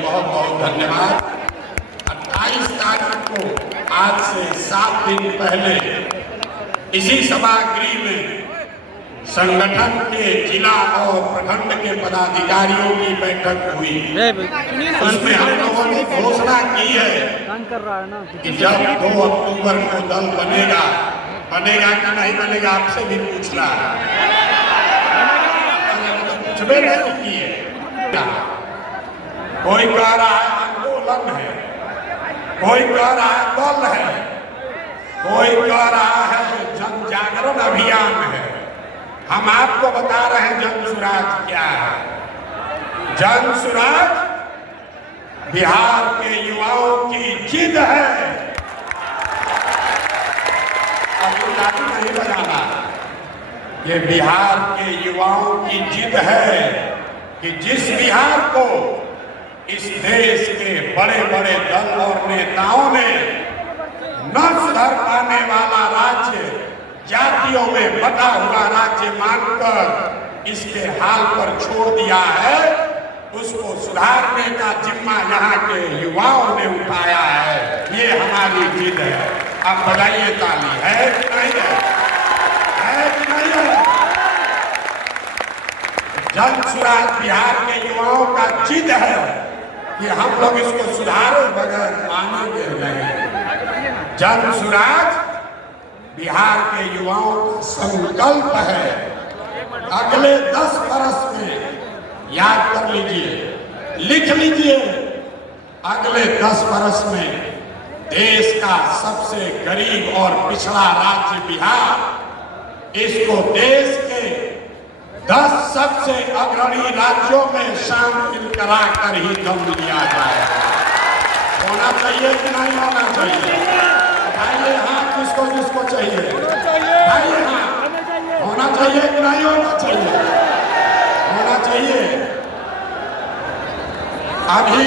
बहुत बहुत धन्यवाद। 28 तारीख को आज से 7 दिन पहले इसी सभागृह में संगठन के जिला और प्रखंड के पदाधिकारियों की बैठक हुई। उसमें हम लोगों ने घोषणा की है कि जब 2 अक्टूबर को दल बनेगा कि नहीं बनेगा, आपसे भी पूछ रहा है, कुछ भी नहीं किए। कोई कह रहा है आंदोलन है, कोई कह रहा है दल है, कोई कह रहा है जन जागरण अभियान है। हम आपको बता रहे हैं जन सुराज क्या है। जन सुराज बिहार के युवाओं की जिद है। अभी लाठी नहीं बजाना, ये बिहार के युवाओं की जिद है कि जिस बिहार को इस देश के बड़े बड़े दल और नेताओं ने न सुधर पाने वाला राज्य, जातियों में बटा हुआ राज्य मानकर इसके हाल पर छोड़ दिया है, उसको सुधारने का जिम्मा यहाँ के युवाओं ने उठाया है। ये हमारी जिद है। अब बजाइए ताली, है कि नहीं है? है कि नहीं है? जन सुराज बिहार के युवाओं का जिद है कि हम लोग इसको सुधारे बगैर मानेंगे नहीं। जन सुराज बिहार के युवाओं का संकल्प है। अगले 10 वर्ष में, याद कर लीजिए, लिख लीजिए, अगले 10 वर्ष में देश का सबसे गरीब और पिछड़ा राज्य बिहार, इसको देश के 10 सबसे अग्रणी राज्यों में शामिल कराकर ही दम लिया जाए। होना चाहिए कि नहीं होना चाहिए? आइए हाथ जिसको जिसको चाहिए, आइए हाथ। होना चाहिए कि नहीं होना चाहिए? होना चाहिए। अभी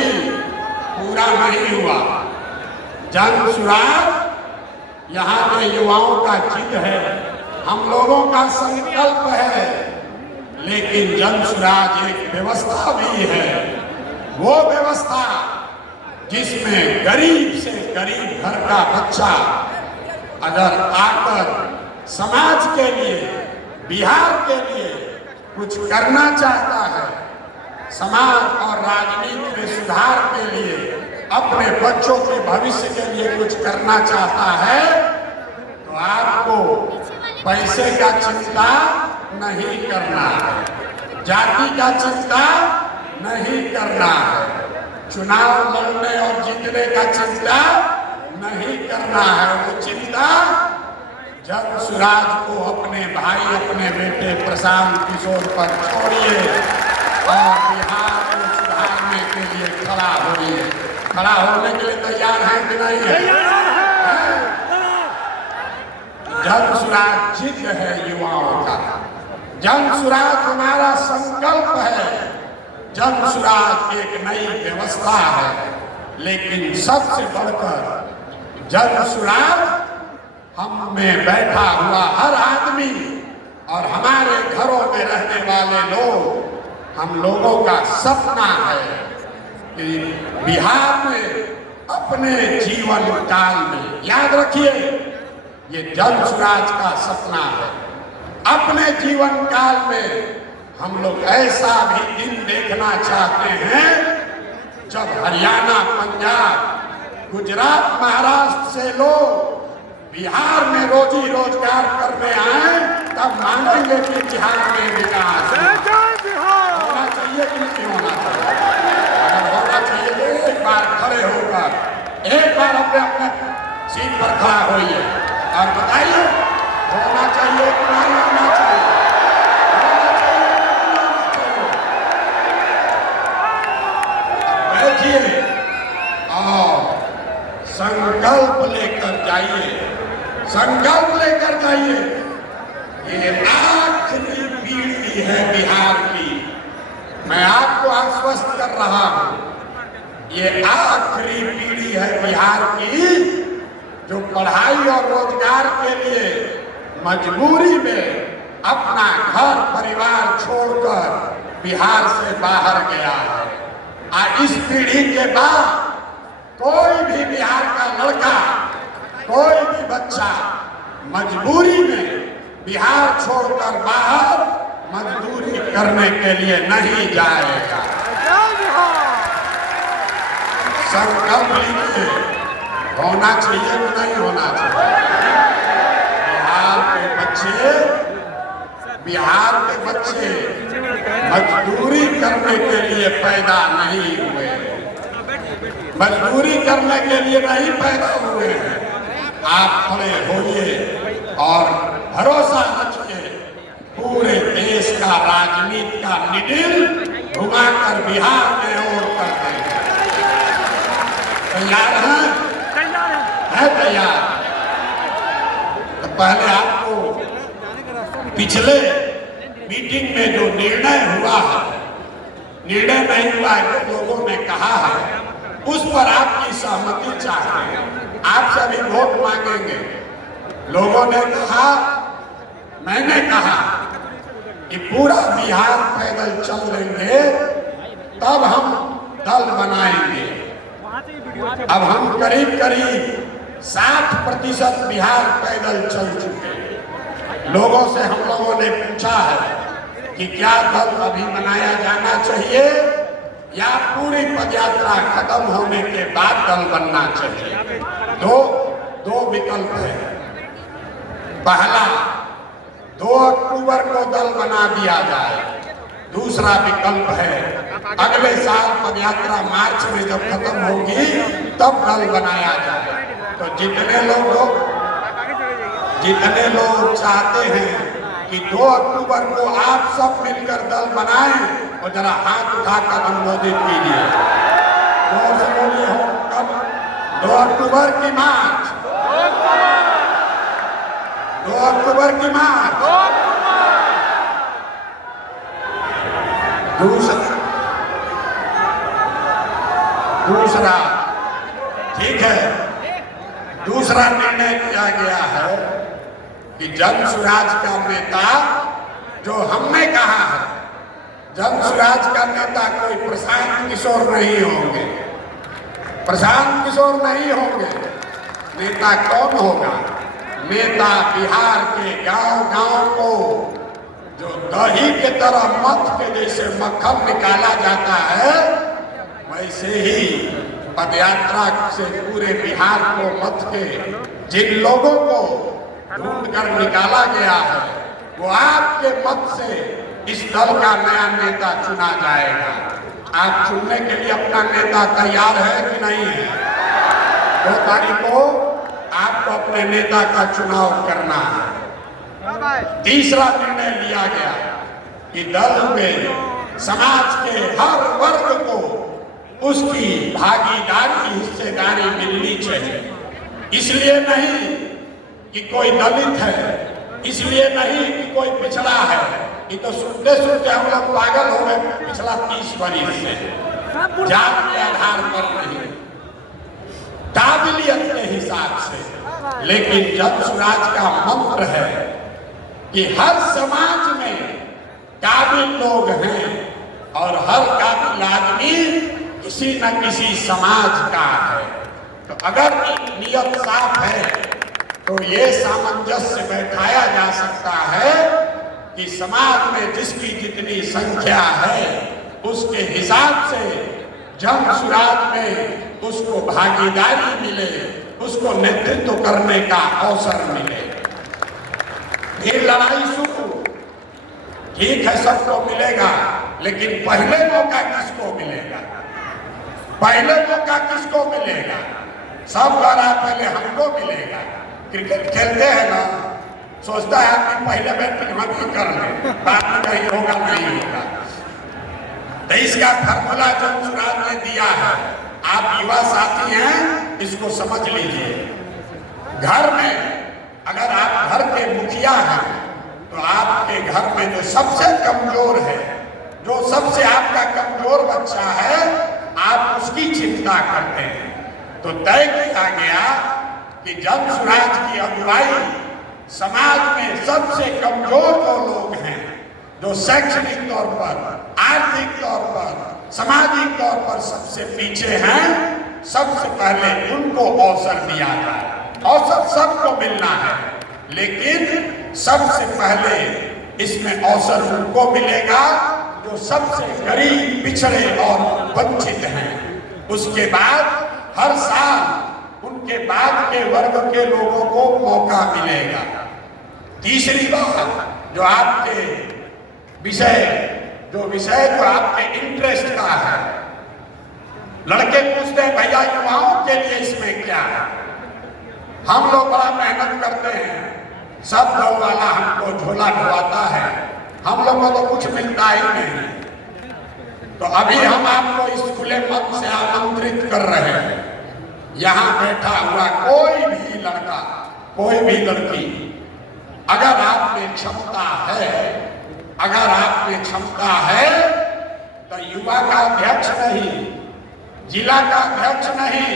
पूरा नहीं हुआ। जन सुराज यहाँ के युवाओं का जिद है, हम लोगों का संकल्प है, लेकिन जन सुराज एक व्यवस्था भी है। वो व्यवस्था जिसमें गरीब से गरीब घर का बच्चा अगर आकर समाज के लिए, बिहार के लिए कुछ करना चाहता है, समाज और राजनीति में सुधार के लिए, अपने बच्चों के भविष्य के लिए कुछ करना चाहता है, तो आपको पैसे का चिंता नहीं करना है, जाति का चिंता नहीं करना है, चुनाव लड़ने और जीतने का चिंता नहीं करना है। वो चिंता जन सुराज को अपने भाई, अपने बेटे प्रशांत किशोर पर छोड़िए और बिहार को सुधारने के लिए खड़ा होइए। खड़ा होने के लिए तैयार है कि नहीं है? जन सुराज जिद है युवाओं का। जन सुराज हमारा संकल्प है। जन सुराज एक नई व्यवस्था है, लेकिन सबसे बढ़कर जन सुराज हम में बैठा हुआ हर आदमी और हमारे घरों में रहने वाले लोग, हम लोगों का सपना है कि बिहार में अपने जीवन काल में, याद रखिए ये जन सुराज का सपना है, अपने जीवन काल में हम लोग ऐसा भी दिन देखना चाहते हैं जब हरियाणा, पंजाब, गुजरात, महाराष्ट्र से लोग बिहार में रोजी रोजगार करने आए, तब मांगेंगे कि बिहार में विकास होना चाहिए कि नहीं होना चाहिए? अगर होना चाहिए तो एक बार खड़े होकर, एक बार अपने अपने सीट पर खड़ा होइए और बताइए होना चाहिए कि नहीं होना चाहिए? और संकल्प लेकर जाइए, संकल्प लेकर जाइए। ये आखिरी पीढ़ी है बिहार की, मैं आपको आश्वस्त कर रहा हूं, ये आखिरी पीढ़ी है बिहार की जो पढ़ाई और रोजगार के लिए मजबूरी में अपना घर परिवार छोड़कर बिहार से बाहर गया है। इस पीढ़ी के बाद कोई भी बिहार का लड़का, कोई भी बच्चा मजबूरी में बिहार छोड़कर बाहर मजदूरी करने के लिए नहीं जाएगा। संकल्प लीजिए, होना चाहिए कि नहीं होना चाहिए? बिहार के बच्चे मजदूरी करने के लिए पैदा नहीं हुए, मजदूरी करने के लिए नहीं पैदा हुए हैं। आप खड़े होइए और भरोसा रखिए, पूरे देश का राजनीति का निडिल घुमाकर बिहार में ओर कर देंगे। तैयार हैं? है तैयार? तो पहले आपको पिछले मीटिंग में जो निर्णय हुआ है, निर्णय नहीं हुआ है तो लोगों ने कहा है, उस पर आपकी सहमति चाहते हैं। आप सभी वोट मांगेंगे। लोगों ने कहा, मैंने कहा कि पूरा बिहार पैदल चल लेंगे तब हम दल बनाएंगे। अब हम करीब करीब 60% बिहार पैदल चल चुके हैं। लोगों से हम लोगों ने पूछा है कि क्या दल अभी बनाया जाना चाहिए या पूरी पदयात्रा खत्म होने के बाद दल बनना चाहिए। दो विकल्प है। पहला, 2 अक्टूबर को दल बना दिया जाए। दूसरा विकल्प है, अगले साल पदयात्रा मार्च में जब खत्म होगी तब दल बनाया जाए। तो जितने लोग चाहते हैं कि 2 अक्टूबर को आप सब मिलकर दल बनाएं, और जरा हाथ उठाकर अनुमोदित कीजिए। जोर से बोलिए, हो कब? 2 अक्टूबर की मार्च, 2 अक्टूबर की मार्च। दूसरा ठीक है, दूसरा निर्णय किया गया है कि जन सुराज का नेता, जो हमने कहा है, जन सुराज का नेता कोई प्रशांत किशोर नहीं होंगे। प्रशांत किशोर नहीं होंगे। नेता कौन होगा? नेता बिहार के गांव-गांव को जो दही के तरह मथ के जैसे मक्खन निकाला जाता है, वैसे ही पदयात्रा से पूरे बिहार को मथ के जिन लोगों को ढूंढकर निकाला गया है, वो आपके मत से इस दल का नया नेता चुना जाएगा। आप चुनने के लिए अपना नेता तैयार है कि नहीं है? 2 तारीख को आपको अपने नेता का चुनाव करना है। तीसरा निर्णय लिया गया कि दल में समाज के हर वर्ग को उसकी भागीदारी, हिस्सेदारी मिलनी चाहिए। इसलिए नहीं कि कोई दलित है, इसलिए नहीं कि कोई पिछड़ा है। ये तो सुनते सुनते हम लोग पागल हो गए पिछला 30 वर्ष से। जात के आधार पर नहीं, काबिलियत के हिसाब से। लेकिन जन सुराज का मंत्र है कि हर समाज में काबिल लोग हैं और हर काबिल आदमी किसी न किसी समाज का है। तो अगर नियत साफ है तो ये सामंजस्य बैठाया जा सकता है कि समाज में जिसकी जितनी संख्या है उसके हिसाब से जन सुराज में उसको भागीदारी मिले, उसको नेतृत्व करने का अवसर मिले। ये लड़ाई शुरू, ठीक है, सबको मिलेगा, लेकिन पहले मौका किसको मिलेगा? पहले मौका किसको मिलेगा? सब कह रहा पहले हमको मिलेगा। क्रिकेट खेलते हैं ना, सोचता है कि पहले बैटिंग हम ही कर लें, बाद में कहीं होगा नहीं होगा। तो इसका फॉर्मूला जन सुराज ने दिया है। आप युवा साथी हैं, इसको समझ लीजिए। घर में अगर आप घर के मुखिया हैं तो आपके घर में जो सबसे कमजोर है, जो सबसे आपका कमजोर बच्चा है, आप उसकी चिंता करते हैं। तो तय किया गया कि जन सुराज की अगुवाई समाज में सबसे कमजोर जो लोग हैं, जो शैक्षणिक तौर पर, आर्थिक तौर पर, सामाजिक तौर पर सबसे पीछे हैं, सबसे पहले उनको अवसर दिया जाए। अवसर सबको मिलना है, लेकिन सबसे पहले इसमें अवसर उनको मिलेगा जो सबसे गरीब, पिछड़े और वंचित हैं। उसके बाद हर साल उनके बाद के वर्ग के लोगों को मौका मिलेगा। तीसरी बात, जो आपके विषय जो आपके इंटरेस्ट का है, लड़के पूछते हैं भैया युवाओं के लिए इसमें क्या है। हम लोग बड़ा मेहनत करते हैं, सब दल वाला हमको झोला ढुआता है, हम लोग को तो कुछ मिलता ही नहीं। तो अभी हम आपको इस खुले मन से आमंत्रित कर रहे हैं, यहाँ बैठा हुआ कोई भी लड़का, कोई भी लड़की, अगर आप में क्षमता है, तो युवा का अध्यक्ष नहीं, जिला का अध्यक्ष नहीं,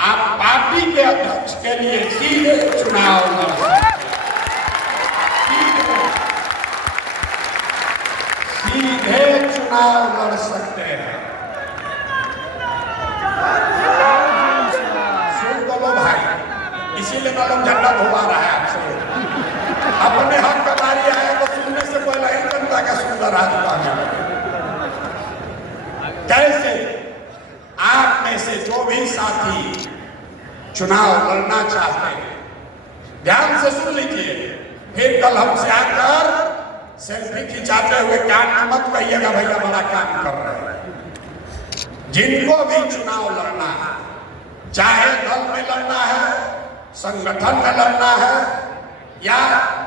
आप पार्टी के अध्यक्ष के लिए सीधे चुनाव लड़ सकते हैं। सीधे चुनाव लड़ सकते हैं। सुन तो लो भाई, इसीलिए मैं लोग झंडा धोवा रहा है आपसे। अपने हक का बारी आया तो सुनने से पहले ही जनता का सुंदर हाथ पाना। कैसे आप में से जो भी साथी चुनाव लड़ना चाहते हैं, ध्यान से सुन लीजिए, फिर कल हमसे आकर सेल्फी खिंचाते हुए काम मत कहिएगा भैया बड़ा काम कर रहे हैं। जिनको भी चुनाव लड़ना है, चाहे दल में लड़ना है, संगठन में लड़ना है, या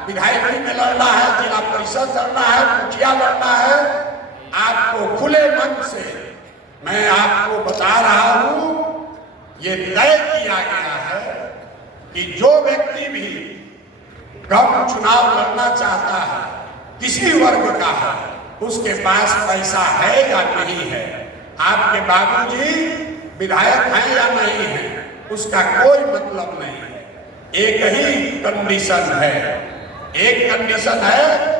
विधायकी में लड़ना है, जिला परिषद लड़ना है, मुखिया लड़ना है, आपको खुले मन से मैं आपको बता रहा हूं, ये तय किया गया है कि जो व्यक्ति भी कम चुनाव लड़ना चाहता है, किसी वर्ग का है, उसके पास पैसा है या नहीं है, आपके बाबूजी विधायक हैं या नहीं है, उसका कोई मतलब नहीं है। एक ही कंडीशन है,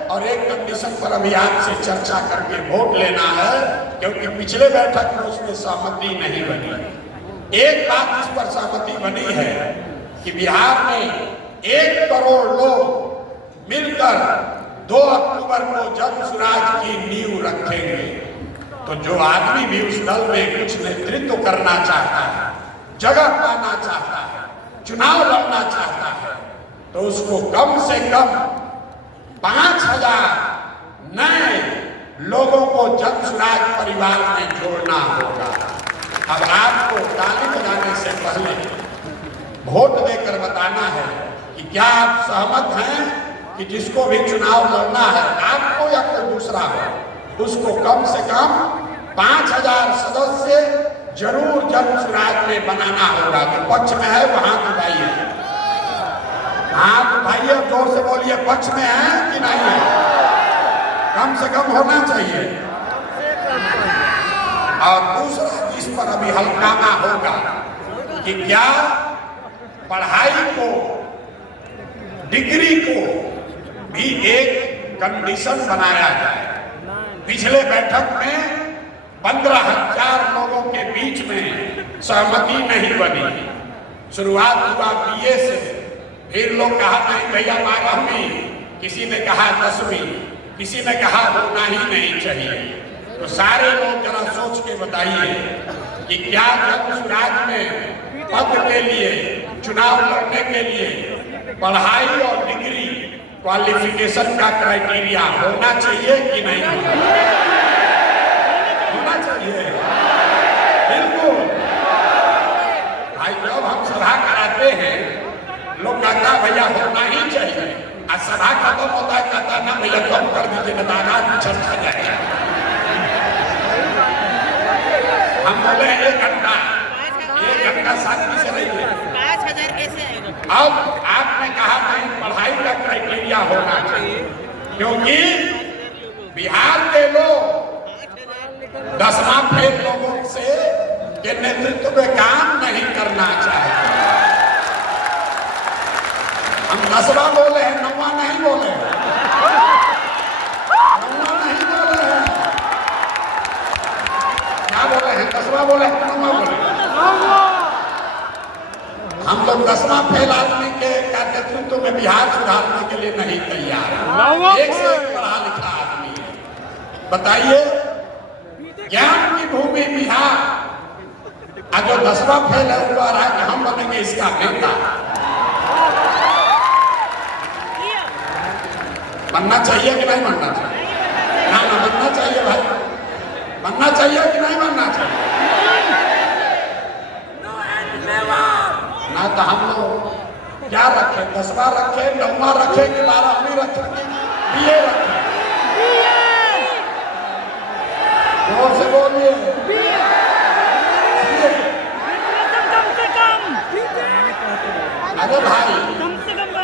और एक कंडीशन पर अभी आपसे चर्चा करके वोट लेना है, क्योंकि पिछले बैठक में उसमें सहमति नहीं बनी। एक बात इस पर सहमति बनी है कि बिहार में 1 करोड़ लोग मिलकर 2 अक्टूबर को जन सुराज की नींव रखेंगे। तो जो आदमी भी उस दल में कुछ नेतृत्व करना चाहता है, जगह पाना चाहता है, चुनाव लड़ना चाहता है, तो उसको कम से कम 5000 नए लोगों को जन सुराज परिवार में जोड़ना होगा। अब आपको ताली बजाने से पहले वोट देकर बताना है कि क्या आप सहमत हैं कि जिसको भी चुनाव लड़ना है, आपको या कोई दूसरा हो, उसको कम से कम 5000 सदस्य जरूर जन सुराज में बनाना होगा। जो पक्ष में है वहां दबाइए, हाथ उठाइए, जोर से बोलिए, पक्ष में है कि नहीं है? कम से कम होना चाहिए। और दूसरा जिस पर अभी हल्काना होगा कि क्या पढ़ाई को, डिग्री को भी एक कंडीशन बनाया जाए। पिछले बैठक में 15,000 लोगों के बीच में सहमति नहीं बनी। शुरुआत हुआ बीए से, फिर लोग कहा नहीं भैया 12वीं, किसी ने कहा 10वीं, किसी ने कहा होना ही नहीं चाहिए। तो सारे लोग जरा सोच के बताइए कि क्या जन सुराज में पद के लिए, चुनाव लड़ने के लिए पढ़ाई और डिग्री, क्वालिफिकेशन का क्राइटेरिया होना चाहिए कि नहीं होना चाहिए? बिल्कुल भाई, जब हम सभा कराते हैं लोग कहता भैया होना ही चाहिए, और सभा खत्म होता है कहता ना भैया कम कर दीजिए, बताना चर्चा जाएगा। हम बोले 1 घंटा शांति से रहिए। 5000 कैसे आएगा? अब आपने कहा नहीं, पढ़ाई का क्राइटेरिया होना चाहिए, क्योंकि बिहार के लोग 10वां फेल लोगों से के नेतृत्व में काम नहीं करना चाहते। हम 10वां बोले हैं, 9वां नहीं बोले हैं, 9वां नहीं बोले हैं। 10वां बोले 9वां बोले? हम लोग 10वां फेल आदमी के का नेतृत्व में बिहार सुधारने के लिए नहीं तैयार। एक से एक पढ़ा लिखा आदमी है। बताइए, ज्ञान की भूमि बिहार, आज जो 10वां फेल है वो रहा कि हम बनेंगे इसका नेता। बनना चाहिए कि नहीं बनना चाहिए? ना बनना चाहिए भाई, बनना चाहिए कि नहीं बनना चाहिए? ना तो हम लोग क्या रखें, 10वां रखें, 9वां रखें कि 12वीं रखें, बीए रखें? जोर से बोलिए। अरे भाई,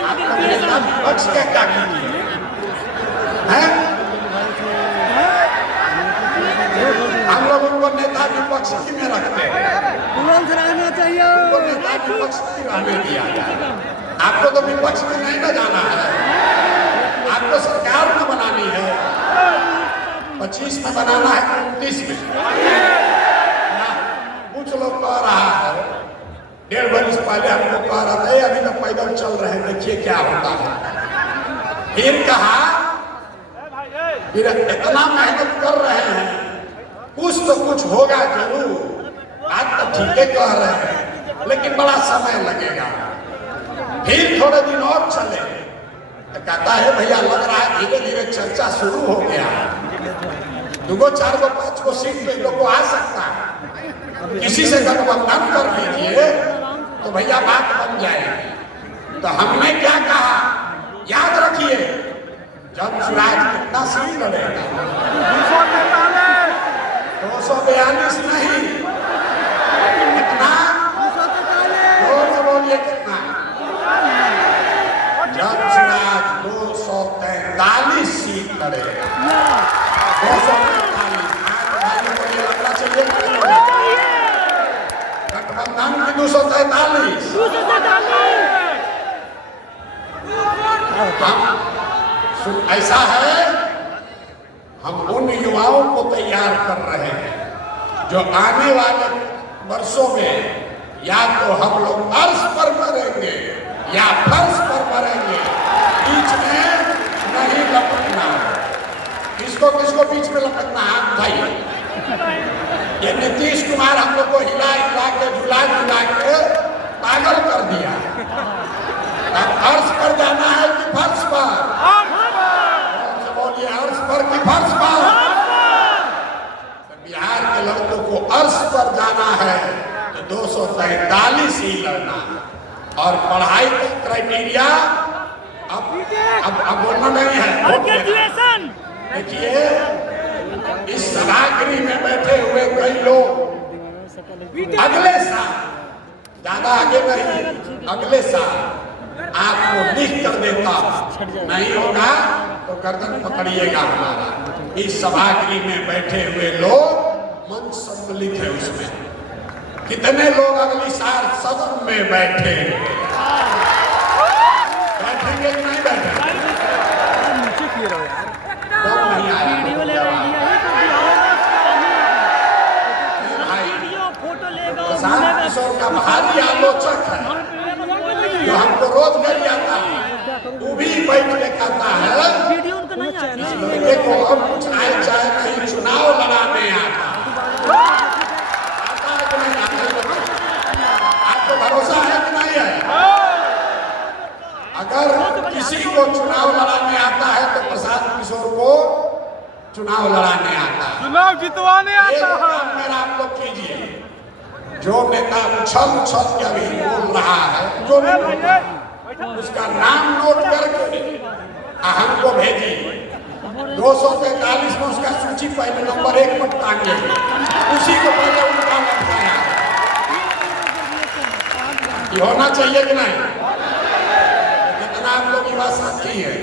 आपको नेता विपक्ष के क्या कीजिए हैं? हम लोग उनको नेता विपक्ष की में रखते हैं, उनको नेता विपक्ष की रहने दिया जाए। आपको तो विपक्ष में नहीं न जाना है, आपको सरकार में बनानी है। 25 में बनाना है, 29 में। कुछ लोग कह रहा है, 1.5 वर्ष पहले हमको कह रहा था अभी तो पैदल चल रहे हैं, देखिए क्या होता है। फिर कहा फिर इतना मेहनत कर रहे हैं, कुछ तो कुछ होगा जरूर। आज तो ठीक है कह रहे हैं, लेकिन बड़ा समय लगेगा। फिर थोड़े दिन और चले तो कहता है भैया लग रहा है धीरे धीरे चर्चा शुरू हो गया, 2 4 5 को सीट पे लोग आ सकता है, किसी से गठबंधन कर दीजिए तो भैया बात बन जाएगी। तो हमने क्या कहा, याद रखिए, जब स्वराज कितना सीट लड़ेगा? 242 नहीं, कितना? बोलिए कितना? जब स्वराज 243 सीट लड़ेगा। 243 लगना चाहिए, गठबंधन की 243। ऐसा है, हम उन युवाओं को तैयार कर रहे हैं जो आने वाले वर्षों में या तो हम लोग अर्श पर मरेंगे या फर्श पर मरेंगे, बीच में नहीं लपटना। किसको किसको बीच में लपटना है भाई? ये नीतीश कुमार हम लोग को हिला हिला के झुला झुला के पागल कर दिया। अब अर्श पर जाना है कि फर्श पर? बोलिए, अर्श पर कि फर्श पर? बिहार के लड़कों को अर्श पर जाना है तो 243 ही लड़ना है। और पढ़ाई का क्राइटेरिया अब बोलना नहीं है। देखिए, इस सभागृह में बैठे हुए कई लोग अगले साल, ज्यादा आगे नहीं, अगले साल आपको लिख कर देता, नहीं होगा तो गर्दन पकड़िएगा हमारा। इस सभागृह में बैठे हुए लोग मंच सम्मिलित है, उसमें कितने लोग अगली साल सदन में बैठेंगे कि नहीं बैठेंगे? नहीं आया प्रशांत किशोर का भारी आलोचक है, जो हमको रोज कर जाता है, वो भी बैठ के कहता है देखो अब कुछ आए चाहे नहीं, चुनाव लड़ाने आता है कि नहीं आता? आपको भरोसा है कि नहीं है? अगर किसी को चुनाव लड़ाने आता है तो प्रशांत किशोर को चुनाव लड़ाने आता है, चुनाव जितवाने आता है। मेरा आप लोग कीजिए, जो नेता उछल उछल के अभी बोल रहा है, जो उसका नाम नोट करके हमको भेजिए। 243 में उसका सूची पहले नंबर 1 पर टांगे, उसी को पहले उनका लगाया। ये होना चाहिए कि नहीं? कितना आप लोग युवा साथी है,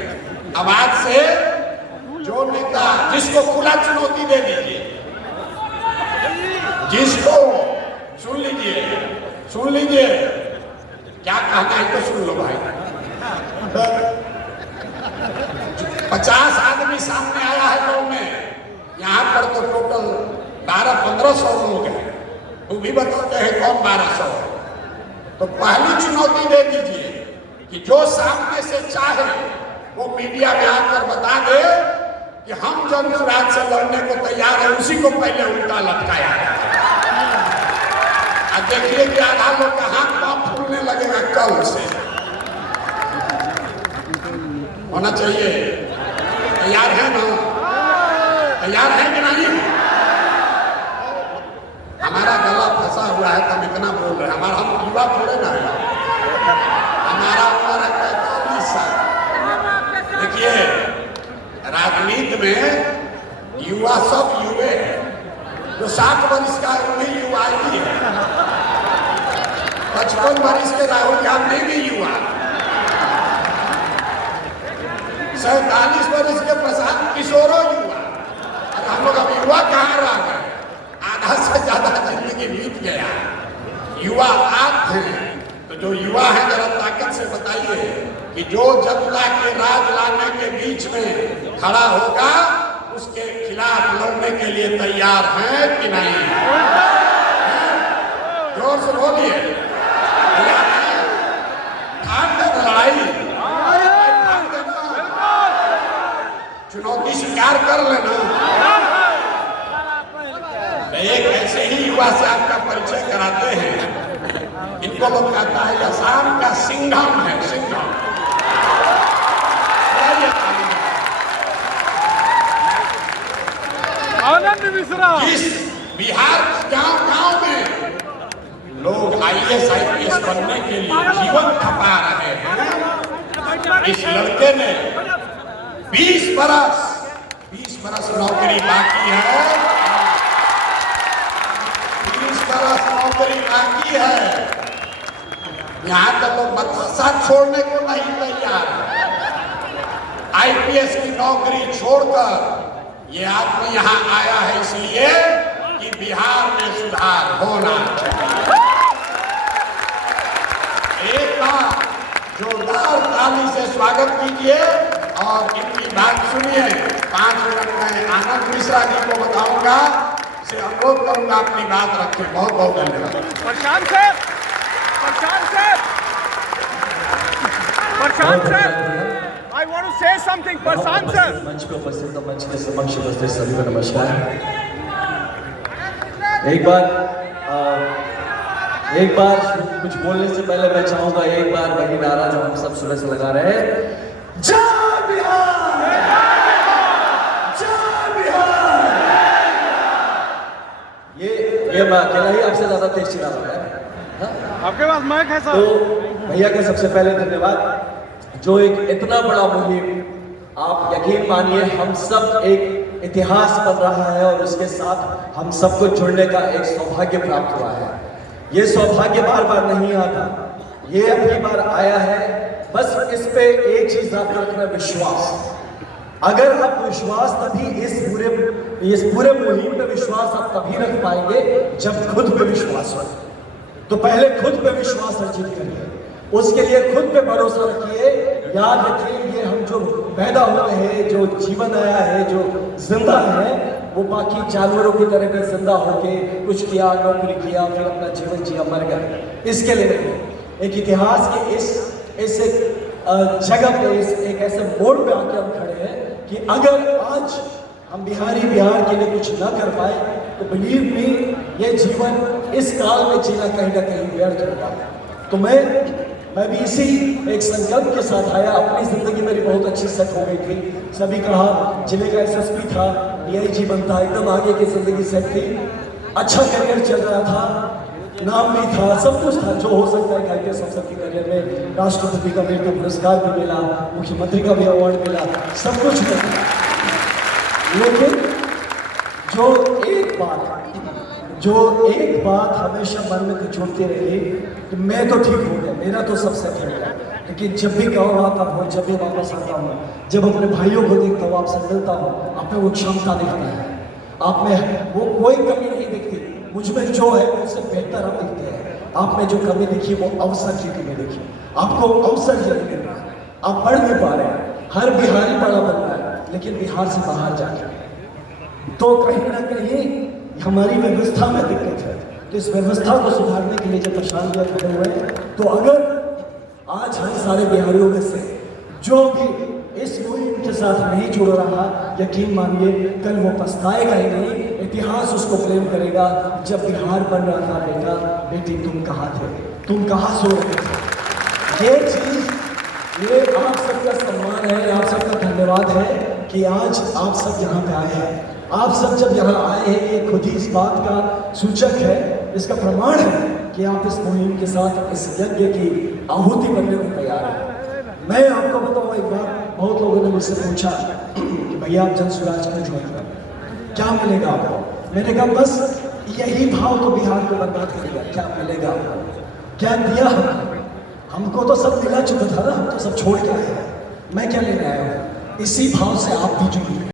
अब आज से जो नेता जिसको खुला चुनौती दे दीजिए, जिसको सुन लीजिए क्या कहना है तो सुन लो भाई। 50 आदमी सामने आया है गाँव में, यहाँ पर तो टोटल 1200-1500 लोग हैं। वो भी बताते हैं कौन 1200। तो पहली चुनौती दे दीजिए कि जो सामने से चाहे वो मीडिया में आकर बता दे कि हम जन सुराज से लड़ने को तैयार है, उसी को पहले उल्टा लटकाया जाए। अब देखिए कि आधा लोग का हाथ पांव फूलने लगेगा कल से। होना चाहिए। तैयार है ना? तैयार है कि नहीं? हमारा गला फंसा हुआ है, तब इतना बोल रहे हैं। हमारा हम युवा थोड़े ना है, हमारा उम्र है 45 साल। देखिए राजनीति में युवा सब युवे हैं। जो 60 वर्ष का है वही युवा ही है। 55 वर्ष के राहुल गांधी भी युवा, 47 वर्ष के प्रशांत किशोरो युवा। और हम लोग अब युवा कहाँ रह गए? आधा से ज्यादा जिंदगी बीत गया। युवा आप हैं, तो जो युवा है जरा ताकत से बताइए कि जो जनता के राज लाने के बीच में खड़ा होगा उसके खिलाफ लड़ने के लिए तैयार हैं कि नहीं? जोर से बोलिए। तैयार हैं? ठान दे लड़ाई, चुनौती स्वीकार कर लेना। एक ऐसे ही युवा से आपका परिचय कराते हैं। इनको लोग कहता है असम का सिंघम है, सिंघम। आनंद मिश्रा। जिस बिहार गांव-गांव में लोग IAS IPS बनने के लिए जीवन खपा रहे हैं, इस लड़के ने 20 बरस नौकरी बाकी है, 20 बरस नौकरी बाकी है। यहाँ तक लोग बतासा छोड़ने को नहीं तैयार। IPS की नौकरी छोड़कर ये आदमी यहाँ आया है इसलिए कि बिहार में सुधार होना चाहिए। एक बार जोरदार ताली से स्वागत कीजिए और इनकी बात सुनिए। 5 मिनट में आनंद मिश्रा जी को बताऊंगा, से अनुरोध करूंगा अपनी बात रखें। बहुत बहुत धन्यवाद। Prashant sir, I want to say something, Prashant sir. मंच पे उपस्थित, मंच के समक्ष उपस्थित सभी को नमस्कार। एक बार कुछ बोलने से पहले मैं चाहूंगा एक बार वही नारा जो हम सब सुबह से लगा रहे हैं, जय बिहार, जय बिहार। ये मैं अकेला ही आपसे ज्यादा तेज चिल्ला रहा है। आपके पास माइक है सर? तो भैया का सबसे पहले धन्यवाद। जो एक इतना बड़ा मुहिम, आप यकीन मानिए हम सब एक इतिहास बन रहा है और उसके साथ हम सबको जुड़ने का एक सौभाग्य प्राप्त हुआ है। ये सौभाग्य बार बार नहीं आता, ये अपनी बार आया है। बस इस पे एक चीज आप रखना, विश्वास। अगर आप विश्वास तभी इस पूरे मुहिम पे विश्वास आप तभी रख पाएंगे जब खुद पे विश्वास हो। तो पहले खुद पे विश्वास अर्जित करिए, उसके लिए खुद पे भरोसा रखिए। याद रखिए ये हम जो पैदा हुए हैं, जो जीवन आया है, जो जिंदा है, वो बाकी जानवरों की तरह भी जिंदा होके कुछ किया, नौकरी किया, फिर अपना जीवन जिया, मर गए, इसके लिए नहीं। एक इतिहास के इस जगह पे, एक ऐसे मोड़ पे आके हम खड़े हैं कि अगर आज हम बिहार के लिए कुछ ना कर पाए तो बिलीव मी, ये जीवन इस काल में जीना कहीं ना कहीं व्यर्थ होता है। तो मैं भी इसी एक संकल्प के साथ आया। अपनी जिंदगी मेरी बहुत अच्छी सेट हो गई थी। सभी कहा जिले का SSP था, DIG बनता, एकदम आगे की जिंदगी सेट थी, अच्छा करियर चल रहा था, नाम भी था, सब कुछ था जो हो सकता है IPS अफसर के करियर में। राष्ट्रपति का मेरे को पुरस्कार भी मिला, मुख्यमंत्री का भी अवार्ड मिला, सब कुछ मिला। लेकिन जो एक बात हमेशा मन में खिंचोड़ती रही कि मैं तो ठीक हो गया, मेरा तो सब सेट हो गया। लेकिन जब भी गाँव आता हूँ, जब भी वापस आता हूँ, जब अपने भाइयों को देखता हूँ, आपसे मिलता हूँ, आप में वो क्षमता दिखता है, आप में वो कोई कमी नहीं दिखती। मुझ में जो है उससे बेहतर हम दिखते हैं। आप में जो कमी दिखी वो अवसर की कमी दिखी। आपको अवसर नहीं मिल रहा है, आप पढ़ नहीं पा रहे हैं। हर बिहारी बड़ा बन रहा है, लेकिन बिहार से बाहर जाके तो कहीं ना कहीं हमारी व्यवस्था में दिक्कत है। तो इस व्यवस्था को सुधारने के लिए जब प्रशांत जी खड़े हुए हैं, तो अगर आज हम सारे बिहारियों में से जो भी इस मुहिम के साथ नहीं जुड़ रहा, यकीन मानिए कल वो पछताएगा ही नहीं, इतिहास उसको ब्लेम करेगा। जब बिहार बन रहा था बेटा बेटी तुम कहाँ थे, तुम कहाँ सो रहे थे। ये चीज़, ये आप सबका सम्मान है, आप सबका धन्यवाद है कि आज आप सब यहाँ पे आए हैं। आप सब जब यहाँ आए हैं ये खुद ही इस बात का सूचक है, इसका प्रमाण है कि आप इस मुहिम के साथ इस यज्ञ की आहुति बनने को तैयार हैं। मैं आपको बताऊँ एक बात, बहुत लोगों ने मुझसे पूछा कि भैया आप जन स्वराज में ज्वाइन कर, क्या मिलेगा आपको? मैंने कहा बस यही भाव तो बिहार को बर्बाद करेगा। क्या मिलेगा आपको? क्या दिया हमको तो सब मिला चुका था ना, हम तो सब छोड़ के आए हैं। मैं क्या लेने आया हूँ? इसी भाव से आप भी जुड़िए।